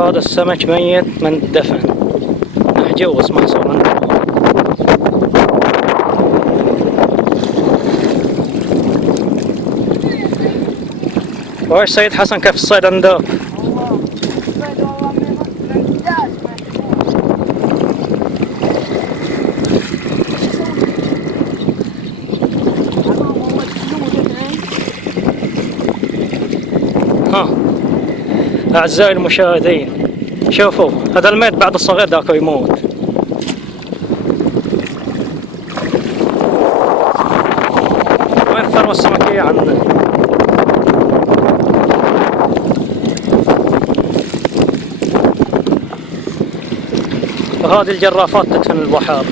هذا السمك ميت من الدفن، محجوز ما يصير عنده. وايش سيد حسن كيف الصيد عندك؟ ها أعزائي المشاهدين، شوفوا هذا الميت بعد الصغير ذاك يموت. وين الثروة السمكية عندنا؟ وهذه الجرافات تدفن البحر.